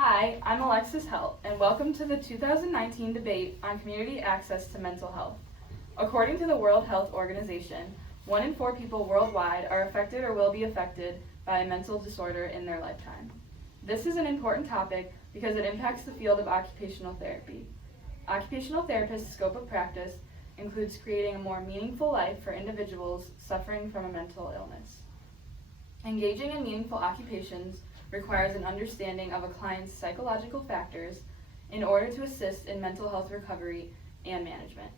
Hi, I'm Alexis Helt, and welcome to the 2019 debate on community access to mental health. According to the World Health Organization, 1 in 4 people worldwide are affected or will be affected by a mental disorder in their lifetime. This is an important topic because it impacts the field of occupational therapy. Occupational therapists' scope of practice includes creating a more meaningful life for individuals suffering from a mental illness. Engaging in meaningful occupations requires an understanding of a client's psychological factors in order to assist in mental health recovery and management.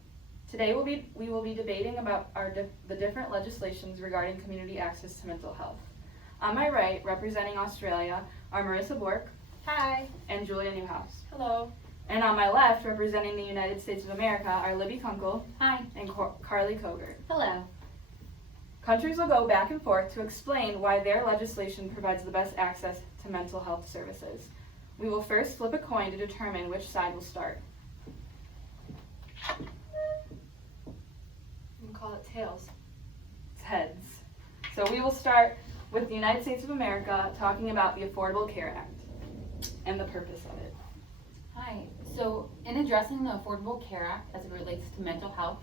Today we will be debating about the different legislations regarding community access to mental health. On my right, representing Australia, are Marissa Bork. Hi. And Julia Newhouse. Hello. And on my left, representing the United States of America, are Libby Kunkel. Hi. And Carly Kogert. Hello. Countries will go back and forth to explain why their legislation provides the best access to mental health services. We will first flip a coin to determine which side will start. You can call it tails. It's heads. So we will start with the United States of America talking about the Affordable Care Act and the purpose of it. Hi. So in addressing the Affordable Care Act as it relates to mental health,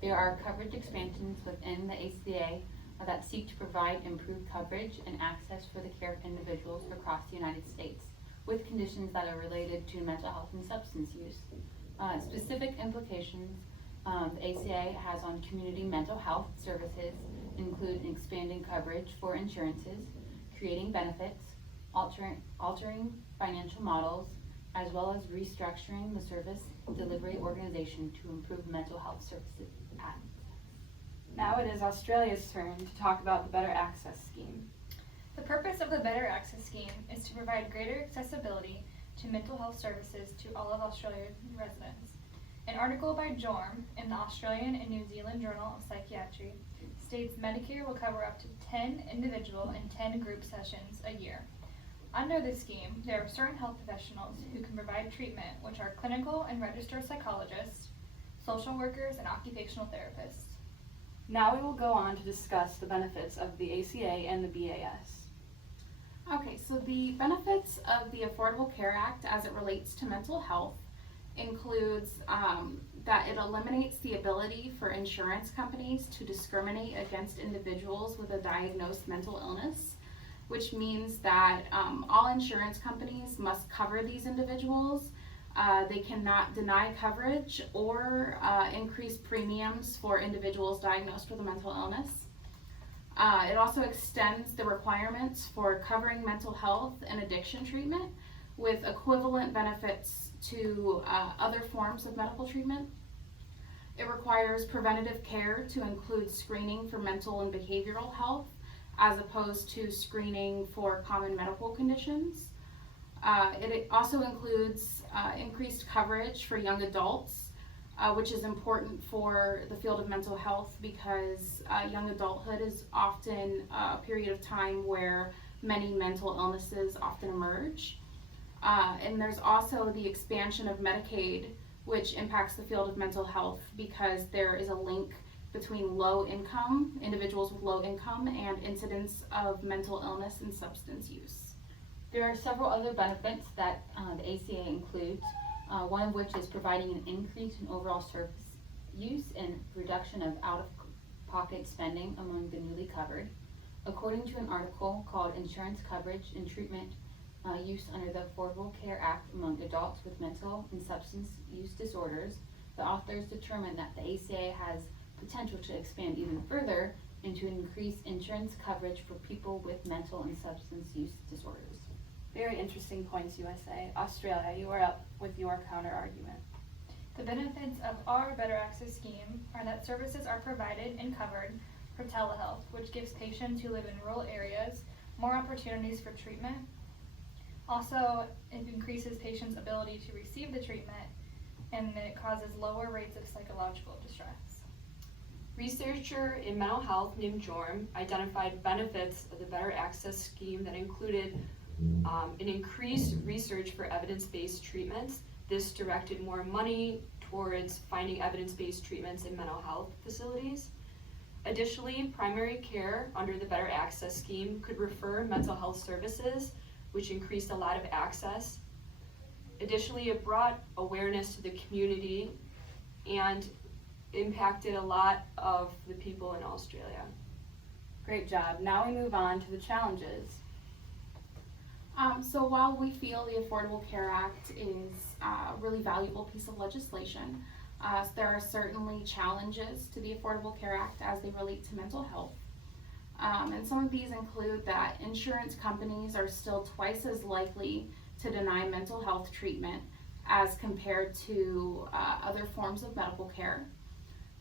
there are coverage expansions within the ACA that seek to provide improved coverage and access for the care of individuals across the United States with conditions that are related to mental health and substance use. Specific implications the ACA has on community mental health services include expanding coverage for insurances, creating benefits, altering financial models, as well as restructuring the service delivery organization to improve mental health services. Now it is Australia's turn to talk about the Better Access Scheme. The purpose of the Better Access Scheme is to provide greater accessibility to mental health services to all of Australian residents. An article by Jorm in the Australian and New Zealand Journal of Psychiatry states Medicare will cover up to 10 individual and 10 group sessions a year. Under this scheme, there are certain health professionals who can provide treatment, which are clinical and registered psychologists, social workers, and occupational therapists. Now we will go on to discuss the benefits of the ACA and the BAS. Okay, so the benefits of the Affordable Care Act as it relates to mental health includes that it eliminates the ability for insurance companies to discriminate against individuals with a diagnosed mental illness, which means that all insurance companies must cover these individuals. They cannot deny coverage or increase premiums for individuals diagnosed with a mental illness. It also extends the requirements for covering mental health and addiction treatment with equivalent benefits to other forms of medical treatment. It requires preventative care to include screening for mental and behavioral health as opposed to screening for common medical conditions. It also includes increased coverage for young adults, which is important for the field of mental health because young adulthood is often a period of time where many mental illnesses often emerge. And there's also the expansion of Medicaid, which impacts the field of mental health because there is a link between individuals with low income and incidence of mental illness and substance use. There are several other benefits that the ACA includes, one of which is providing an increase in overall service use and reduction of out-of-pocket spending among the newly covered. According to an article called Insurance Coverage and Treatment Use under the Affordable Care Act among adults with mental and substance use disorders, the authors determined that the ACA has potential to expand even further and to increase insurance coverage for people with mental and substance use disorders. Very interesting points, USA. Australia, you are up with your counter argument. The benefits of our Better Access Scheme are that services are provided and covered for telehealth, which gives patients who live in rural areas more opportunities for treatment. Also, it increases patients' ability to receive the treatment, and it causes lower rates of psychological distress. Researcher in mental health named Jorm identified benefits of the Better Access Scheme that included an increased research for evidence-based treatments. This directed more money towards finding evidence-based treatments in mental health facilities. Additionally, primary care under the Better Access Scheme could refer mental health services, which increased a lot of access Additionally, it brought awareness to the community and impacted a lot of the people in Australia. Great job. Now we move on to the challenges. So while we feel the Affordable Care Act is a really valuable piece of legislation, there are certainly challenges to the Affordable Care Act as they relate to mental health. And some of these include that insurance companies are still twice as likely to deny mental health treatment as compared to other forms of medical care.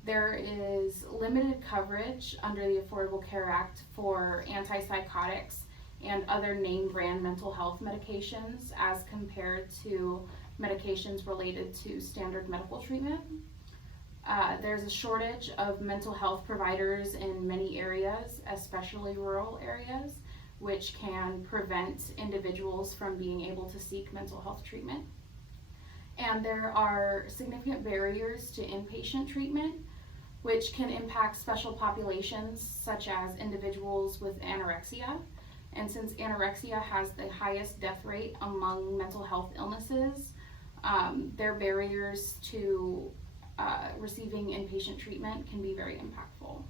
There is limited coverage under the Affordable Care Act for antipsychotics and other name brand mental health medications as compared to medications related to standard medical treatment. There's a shortage of mental health providers in many areas, especially rural areas, which can prevent individuals from being able to seek mental health treatment. And there are significant barriers to inpatient treatment, which can impact special populations such as individuals with anorexia. And since anorexia has the highest death rate among mental health illnesses, their barriers to receiving inpatient treatment can be very impactful.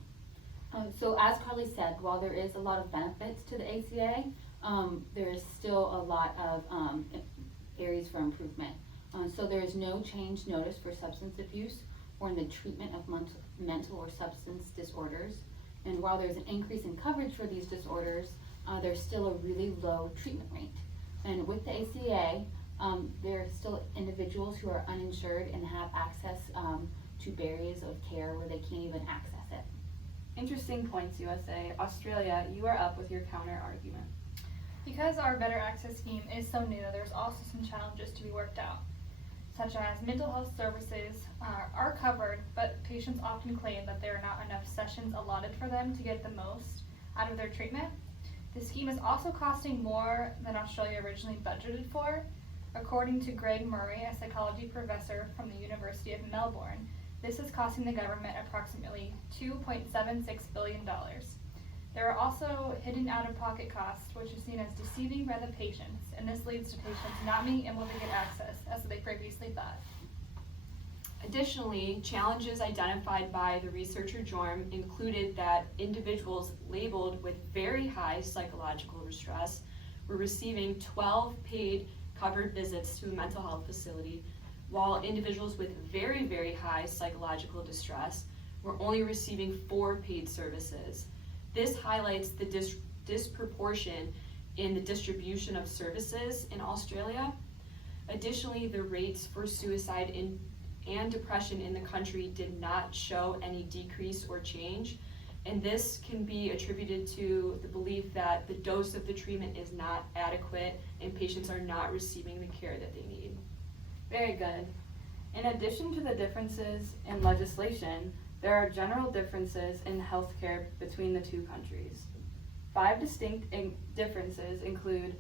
So as Carly said, while there is a lot of benefits to the ACA, there is still a lot of areas for improvement. So there is no change noticed for substance abuse or in the treatment of mental or substance disorders. And while there's an increase in coverage for these disorders, there's still a really low treatment rate. And with the ACA, there are still individuals who are uninsured and have access to barriers of care where they can't even access it. Interesting points, USA. Australia, you are up with your counter argument. Because our Better Access scheme is so new, there's also some challenges to be worked out, such as mental health services are covered, but patients often claim that there are not enough sessions allotted for them to get the most out of their treatment. The scheme is also costing more than Australia originally budgeted for. According to Greg Murray, a psychology professor from the University of Melbourne, this is costing the government approximately $2.76 billion. There are also hidden out-of-pocket costs, which is seen as deceiving by the patients, and this leads to patients not being able to get access as they previously thought. Additionally, challenges identified by the researcher Jorm included that individuals labeled with very high psychological distress were receiving 12 paid covered visits to a mental health facility, while individuals with very, very high psychological distress were only receiving 4 paid services. This highlights the disproportion in the distribution of services in Australia. Additionally, the rates for suicide and depression in the country did not show any decrease or change, and this can be attributed to the belief that the dose of the treatment is not adequate and patients are not receiving the care that they need. Very good. In addition to the differences in legislation, there are general differences in healthcare between the two countries. 5 distinct differences include: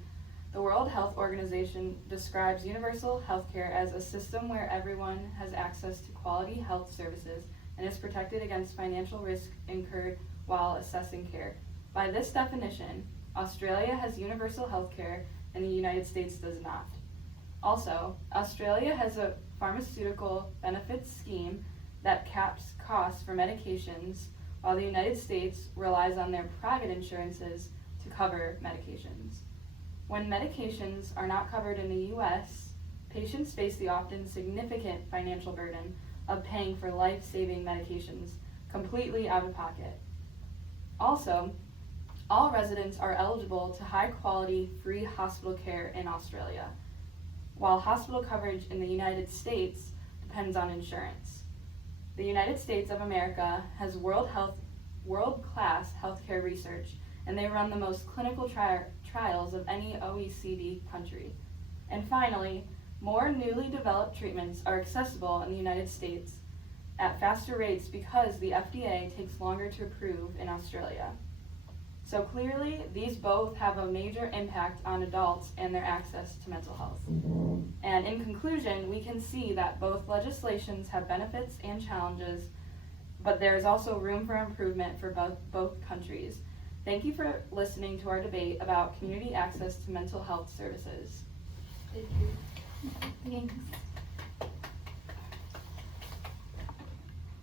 the World Health Organization describes universal healthcare as a system where everyone has access to quality health services and is protected against financial risk incurred while assessing care. By this definition, Australia has universal healthcare and the United States does not. Also, Australia has a pharmaceutical benefits scheme that caps costs for medications, while the United States relies on their private insurances to cover medications. When medications are not covered in the U.S., patients face the often significant financial burden of paying for life-saving medications completely out of pocket. Also, all residents are eligible to high-quality free hospital care in Australia, while hospital coverage in the United States depends on insurance. The United States of America has world-class healthcare research, and they run the most clinical trials of any OECD country. And finally, more newly developed treatments are accessible in the United States at faster rates because the FDA takes longer to approve in Australia. So clearly, these both have a major impact on adults and their access to mental health. And in conclusion, we can see that both legislations have benefits and challenges, but there is also room for improvement for both countries. Thank you for listening to our debate about community access to mental health services. Thank you. Thanks.